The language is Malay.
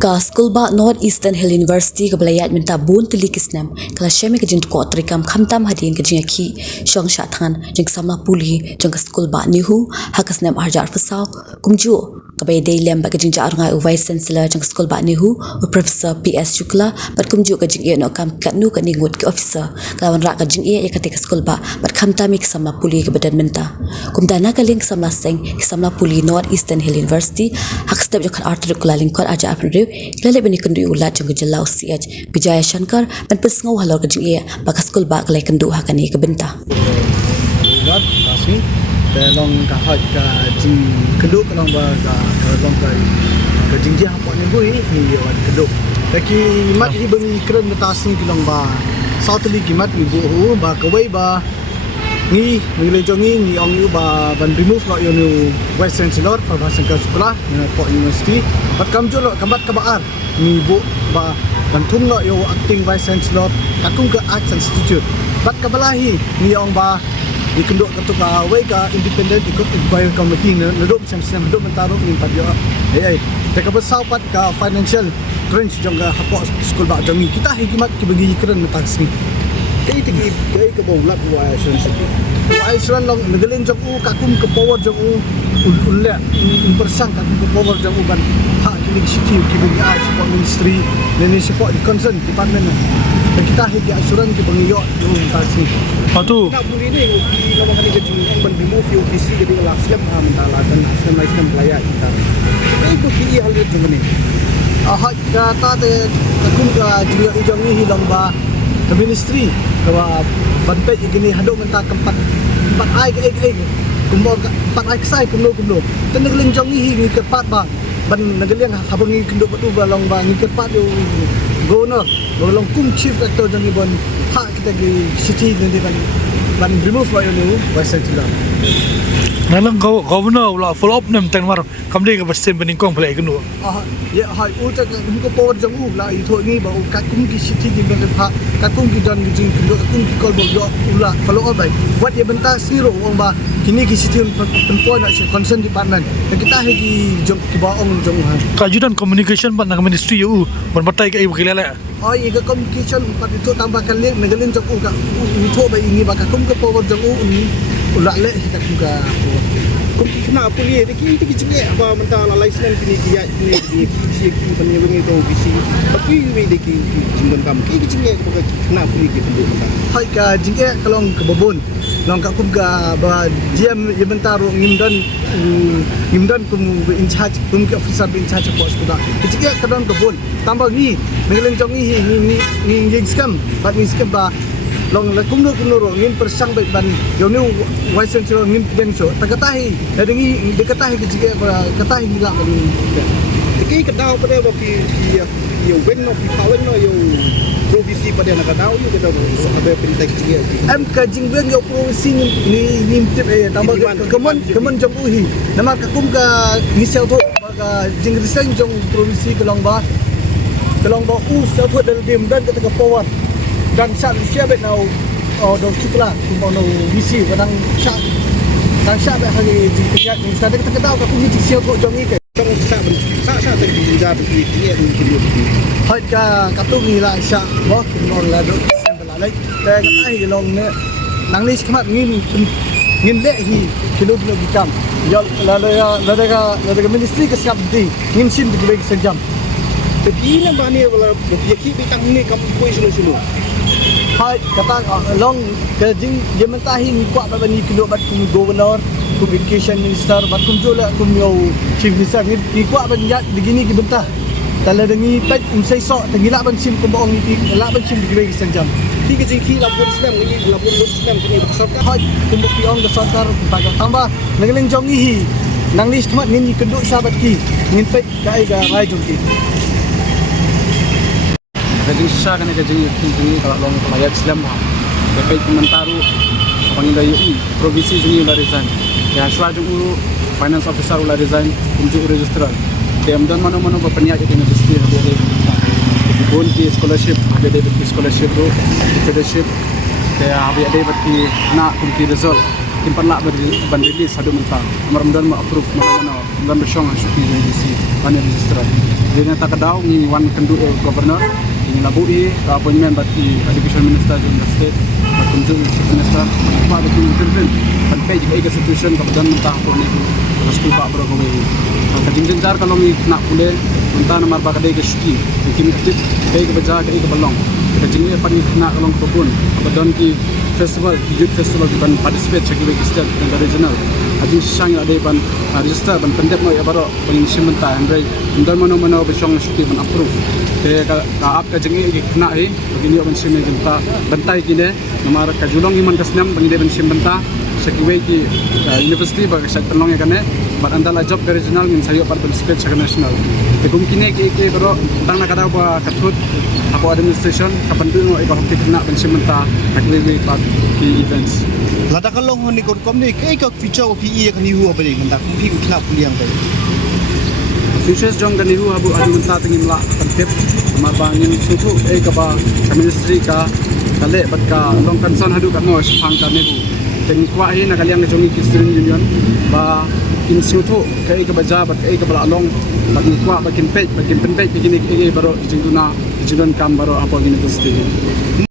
Ka school ba North Eastern Hill University ka belayat minta bun telikisnam kala syame ka jin ko trikam khamtam hadin ka jin khi shong sha than jing samla puli jing ka school ba nihu hakasnam arjar fasaw kumju ka bay day lem ba ka jing jar ngai vice chancellor jing school ba nihu professor PS Shukla bat kumju ka jing no kam katnu ka ningut ki officer ka wan ra ka jing ya ka te ka school ba bat khamtam ik samla puli ka badan minta kumdana ka link samla seng ki samla puli North Eastern Hill University hakstep jokhan artir kula link kor aja apre Lele bani kendu ulat jeng jelau CH Bijaya Shankar dan pesngau halor kejing ia bakas skul ba kelai kendu hakani ke benta. Ulat kasih dalam kahaj ka jing kendu kalau ba ka long ka kejing dia apa ni bui ni wat kendu. Taki mat hi bani keren metasing kilang ba. Satu lagi mat ni bu ba kawai ba ni mengenai jongi ni orang itu ban remove lo yang vice chancellor perbahasan ke sekolah Port University bat kam jolo kambat kabar ni bu ba bantung lo yang acting vice chancellor kakung ke Arts Institute bat kabalahi ni orang ba di kenduk ketua wei ka independent ikut inquiry committee neduk sem neduk mentaruh ni pada teka besar pat ka financial crunch jangka hapok sekolah ba jongi kita hikmat ki bagi keren metang Kaya ke bawah buat Aisyran sedih. Buat Aisyran long negelin jang kakum ke power jang ulat persang kakum ke power jang ban hak kini sikit kibagi ai support ministry dan support di concern department. Dan kita hiji Aisyran ke bangiyok tasi. Patu. Nak buri ni lama kali ke ban remove UPC jadi Islam mentala dan Islam belayar kita. Kaya ko ki hal itu ni. Hak kata te kakum ke jiwa jang ni hilang ba ke ministry kawa bantai gini hadok mentah empat ai ke kumor empat ai sai kumlo ten negling jong hi ke pat ba ban negling habangi kendo batu balong ba ni ke pat yo governor balong kum chief actor jong bon ha kita gi city ni ban remove ba yo ni vice chancellor Nalang governor la follow up nem teng mar kamde ka basen beningkong pala ikunu. Ya hai uta ko power jong la I tho ni ba ka kum gi city gi ben ha ka kum gi dan gi jing kendo kum gi kol bo yo ula follow up bai wat ye benta zero ong ba kini gi city tempoy nak concern department dan kita hegi jong ki ba ong jong ha Kajudan communication ban na ministry yu ban batai ka ibu kilala. Ye ka communication pat itu tambahkan link negelin jong ka tho ba ini ba ka kum ke power jong ni ula le kita juga kum kena apa ni ki jenge ba mentah la license kini dia ni si pani wengi to bisi tapi we de ki jimban kam ki jenge ko kena apa ni ki penduk hai ka jenge kalong ke bobon long ka kum ga ba jam ye bentar ngimdan kum in charge kum ke officer in charge pos kuda jenge kadon ke bon tambah ni mengeleng jong ni yeng skam bat ni skam ba long la kumno ngin persang baik ban yo ni vice chancellor ngin ben so takatahi dadengi dekatahi ke jige katahi ngila ban ki kadau pada ba ki yo ben no ki pawen no yo provisi pada nak kadau yo kadau ada perintah jige am ka jingben yo provisi ni tip tambah kemen jong uhi nama ka kum ka ni sel tho ka jing resign jong provisi kelong ba u sel tho dal dim dan ka power dan sat siapa nak dok cikla kumau no visi kadang sat hari jingkiat ni sedang kita tahu aku ni siap kok jong ni ke sat tadi dijar di ni hai ka katu ni la sat boh kumau la dok sampai lalai dan kata hi long ne nang ni khmat ngin le hi kilo bikam ya la ministry ke siap di ngin sin di bagi sejam tapi ni bani wala yaki bitang ni kam koi sulu hai kata long kajing dia mentahi ni kuat ba ni kedua bat kum governor kum education minister bat kum jola kum yo chief minister ni kuat ban yat begini ki bentah tala dengi pet umsai sok tengila ban sim kum ong ni la ban sim digre sanjam ti ke jiki lapor islam ni lapor islam ni sarkar hai kum pi ong da sarkar paga tambah ngeleng jong hi nang list mat ni keduk sahabat ki ngin pet kai ga rai jong ki Kajing susah kan kajing kalau long kelayat Islam terkait komentaru panggil UI provinsi sini ulah resign ya asal jumlah finance officer ulah resign untuk registrar dem dan mana berpeniak jadi universiti boleh pun di scholarship ada scholarship tu fellowship dia habis ada berarti nak kunci result timpan lak ban release hadu mentah mudah-mudahan mau approve mana-mana dan bersong syuti JDC ban register jadi tak kedau ni wan kendu governor ini labui ka appointment bati education minister di state berkunjung chief minister apa betul intervene ban page ke institution kemudian mentah ko ni school pak bro kowe kajing jar kalau ni nak pule mentah nomor ba kadai ke syuti mungkin kecil kai ke baja kai ke balong kajing ni pan nak kalong kebun kemudian ki festival youth festival ban participate sebagai state dan regional ajin sang ada ban register ban pendek no ya baro pengisi mentah andai dan mana-mana bersong syuti ban approve ke ka ap ka jengi ke kena begini ban sim jenta bentai kini nomor ka julong iman kasnam bangide ban sim benta sekiwei ki university ba sa telong ya kane ban andala job ke regional min sayo par participate sebagai national te kum kini ke baro tang na kada ba kathut apa administration kapan tu no iba hokti kena ban sim benta aklewi part di events lada kalong honi kon kom ni kai ka feature of PE kan ni hu apa ni hendak pi ku kena puliang kai features jong kan ihu abu adu mentah tengim la tertib amar ba ngin sutu ka ba ministry ka kale bat ka long concern hadu kan no phang ka ne bu teng kwa hi na kaliang jongi ki student union ba in sutu kai ka baja bat ka ba long bat ni kwa ba kin page ba kin pen page begini baro jinguna jidan kam baro apa university